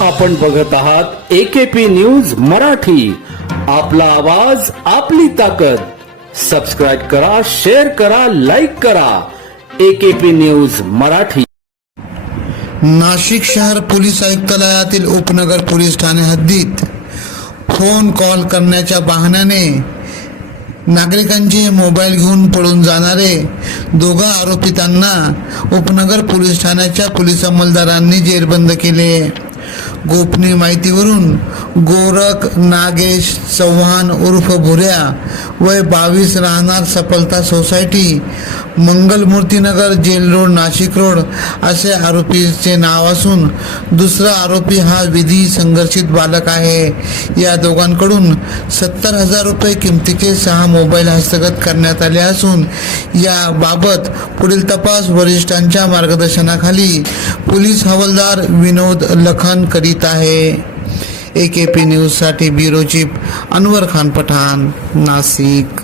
आपण बघत आहात एकेपी न्यूज मराठी. आपला आवाज आपली ताकद. सबस्क्राईब करा शेअर करा लाईक करा. AKP news Marathi. नाशिक शहर पोलीस आयुक्तालयातील उपनगर पोलीस ठाणे हद्दीत फोन कॉल करण्याच्या बहाण्याने नागरिकांचे मोबाईल घेऊन पळून जाणारे दोघा आरोपितांना उपनगर पोलीस ठाण्याच्या पोलीस अंमलदारांनी जेरबंद केले. गोपनीय माहितीवरून गोरख नागेश चव्हाण उर्फ भुऱ्या वय बावीस राहणार Safalta society Mangalmurtinagar jail road Nashik road असे आरोपीचे नाव असून दुसरा आरोपी हा विधी संघर्षित बालक आहे. या दोघांकडून सत्तर हजार रुपये किमतीचे सहा मोबाईल हस्तगत करण्यात आले असून याबाबत पुढील तपास वरिष्ठांच्या मार्गदर्शनाखाली पोलीस हवालदार विनोद लखन करीत आहे. ए के पी न्यूजसाठी ब्युरो चीफ अनवर खान पठाण नाशिक.